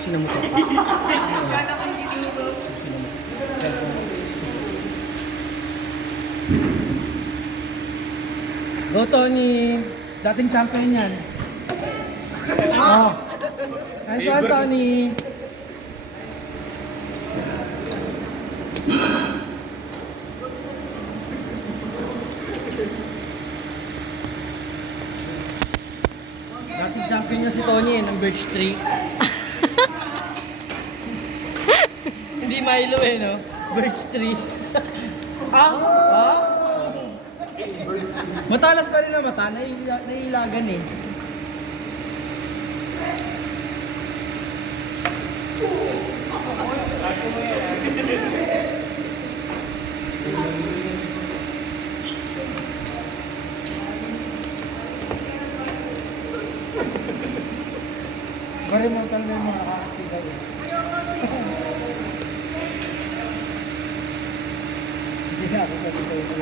susi na motor. Susi na motor. Go Tony! Dating champion yan. Oh. Nice one Tony! Dating champion niya si Tony ng Birch Tree. Hindi Milo no? Birch Tree. Ah? Matalas pa rin na mata, nailagan eh. Bari mo saan mo yung mga kakasigaw eh. Hindi na ako kapito ito.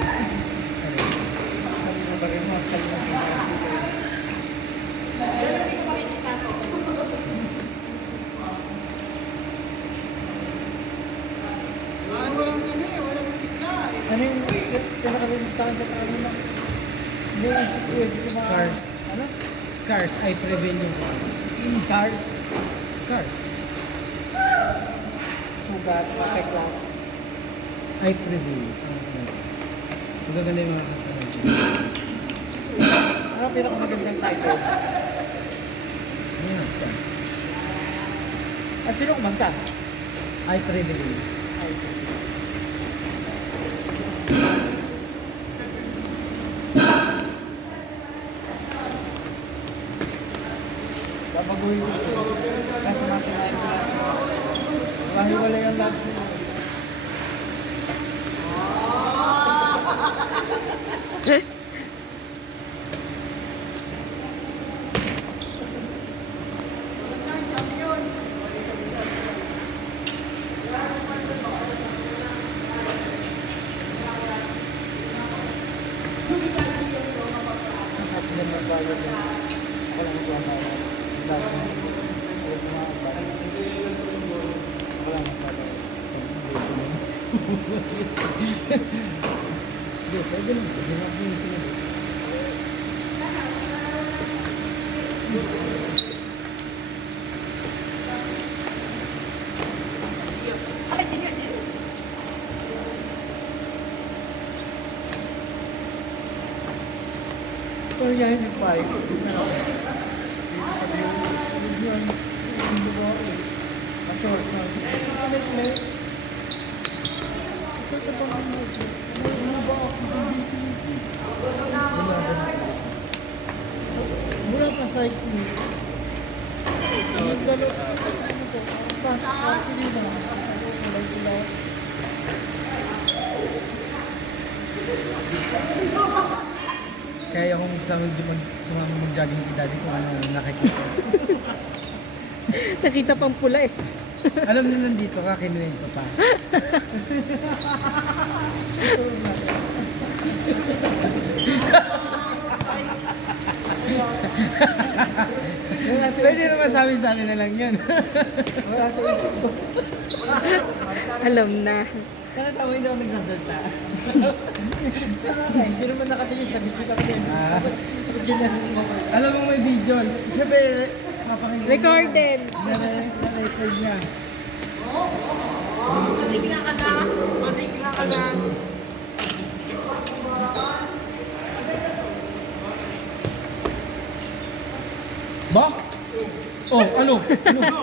Sabi mo bari mo saan mo yung mga kakasigaw eh. Ano yung pinakabit sa akin sa kanya na? Hindi, isip ko Scars. Ano? Scars, I prevail yung Scars? Scars. Sugat, perfect lang. I prevail. Magaganda yung mga kasalan. Ano ang pinakamagandang title? Yeah, Scars. Ah, sino kumanta? I prevail. Ay, babaguhin ko ito. Sasama-samahin ko natin. Mahiwalay ang love ko. At yan magbayad yan. Ako lang magbayad. Dahil ako kumakabayan. Ako lang magbayad. Hindi, pwede naman. Pwede naman yung sinabi. Pero yan yung pahay ko. Dito sa view. Yun. Hindi ko ako eh. Ma-short na. May. Ito pa nga mo. Ano ba ako? Mula pa sa ikli. Nagdalo. Ano to? Bakit? Hindi ba? Kulay ilaw. Kaya kung sumama mag-jogging kay daddy kung ano nakikita. Nakita pang pula eh. Alam na nandito ka, kinuwento pa. Pwede naman sabi na lang yun. Wala sa isip ko. Alam na. Nakatawa hindi ako nagsasalta. Hindi naman nakatingin sa bisikat ko yun. Alam mo may video. Siyempre, mapakinggan. Recorded. Na-record niya. Masigla ka na. Masigla ka na. Ba? Oh, ano? Ano?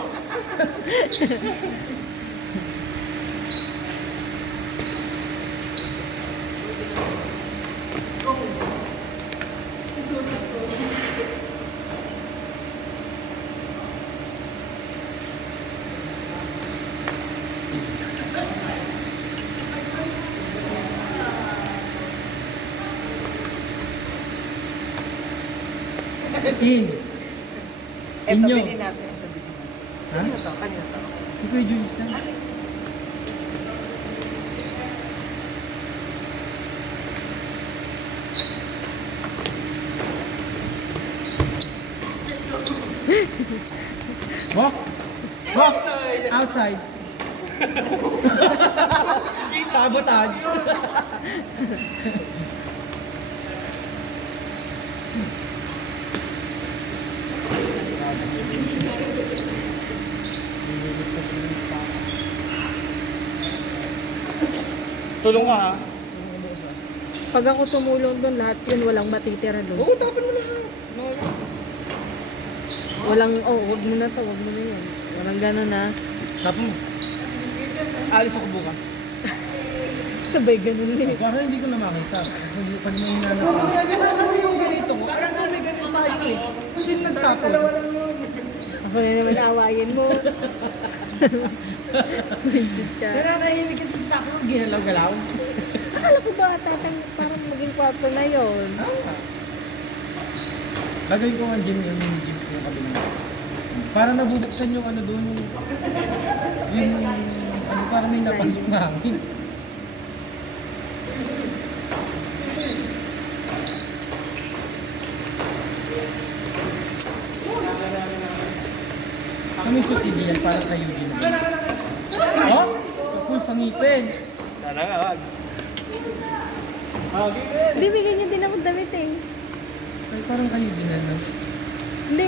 In. Ito, Inyo. bilhin natin. Ito, bilhin natin. Ha? Kanina to, kanina to. Si Kuya Julius na. Ba? Box! Outside. Sabotage. Tulong ka ha. Pag ako tumulong doon, lahat yun, walang matitira doon. Oo, tapon mo lahat. Walang, wag mo na to, wag mo na yan. Walang gano'n na. Tapon mo. Alis ako bukas. Sabay ganun eh. Parang hindi ko na makita. Pag may hinanap ko. Nasa mo yung ganito mo? Parang may ganito tayo eh. Sino nagtapon? Ako na naman awayin mo. Mahigit ka. Nakakahimik ka sa stock mo. Ginalaw-galaw. Akala ko ba parang maging kwarto na yon. Gagawin ko nga gym yung mini gym yung kabilang. Parang nabubuksan yung ano doon yung ano parang may napasok na hangin. Kami sa TV yan, parang kayo din. Oh? Sa pool sa ngipin. Talaga, wag. Hindi, bigyan niyo din ako damit eh. Ay, parang kayo din ano. Hindi,